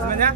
semuanya.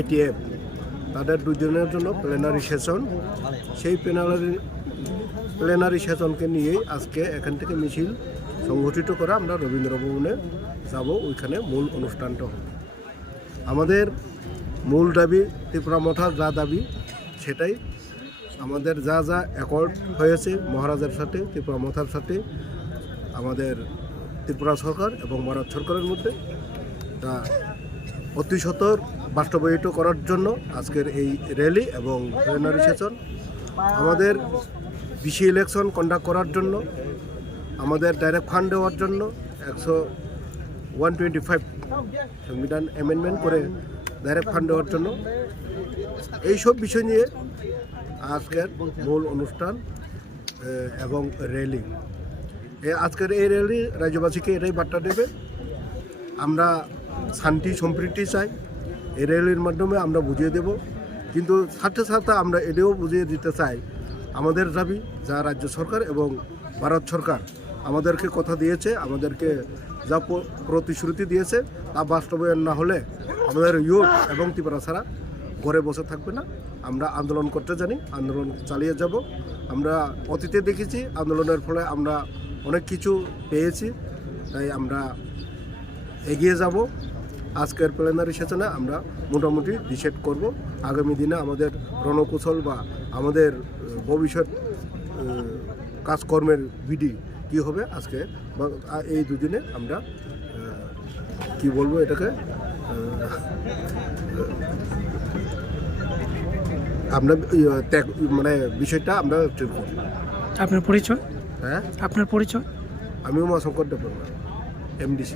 YTF তাদের 2 দিনের জন্য প্ল্যানারি সেশন, সেই প্ল্যানারি সেশনকে নিয়েই আজকে এখান থেকে মিছিল সংগঠিত করে আমরা রবীন্দ্র ভবনে যাব। ওইখানে মূল অনুষ্ঠানটা হবে। আমাদের মূল দাবি ত্রিপুরা মথার যা দাবি সেটাই, আমাদের যা যা অ্যাকর্ড হয়েছে মহারাজের সাথে, ত্রিপুরা মথার সাথে, আমাদের ত্রিপুরা সরকার এবং ভারত সরকারের মধ্যে তা অতি সত্বর বাস্তবায়িত করার জন্য আজকের এই র্যালি এবং প্ল্যানারি সেশন। আমাদের বিসি ইলেকশন কন্ডাক্ট করার জন্য, আমাদের ডাইরেক্ট ফান্ড দেওয়ার জন্য 125 সংবিধান অ্যামেন্ডমেন্ট করে ডাইরেক্ট ফান্ড দেওয়ার জন্য, এইসব বিষয় নিয়ে আজকের মূল অনুষ্ঠান এবং র্যালি। আজকের এই র্যালি রাজ্যবাসীকে এটাই বার্তা দেবে, আমরা শান্তি সম্প্রীতি চাই। এই র্যালির মাধ্যমে আমরা বুঝিয়ে দেব, কিন্তু সাথে সাথে আমরা এটাও বুঝিয়ে দিতে চাই আমাদের দাবি যা রাজ্য সরকার এবং ভারত সরকার আমাদেরকে কথা দিয়েছে, আমাদেরকে যা প্রতিশ্রুতি দিয়েছে তা বাস্তবায়ন না হলে আমাদের ইউথ এবং ত্রিপুরা ছাড়া ঘরে বসে থাকবে না। আমরা আন্দোলন করতে জানি, আন্দোলন চালিয়ে যাব। আমরা অতীতে দেখেছি আন্দোলনের ফলে আমরা অনেক কিছু পেয়েছি, তাই আমরা এগিয়ে যাব। আজকের প্ল্যানারি সেশনে আমরা মোটামুটি ডিসাইড করব আগামী দিনে আমাদের রণকৌশল বা আমাদের ভবিষ্যৎ কাজকর্মের বিধি কী হবে। আজকে এই দুদিনে আমরা কি বলবো এটাকে, আমরা মানে বিষয়টা আমরা ঠিক করব। আপনার পরিচয়? হ্যাঁ, আপনার পরিচয়? আমি উমাশঙ্কর দেববর্মা, MDC।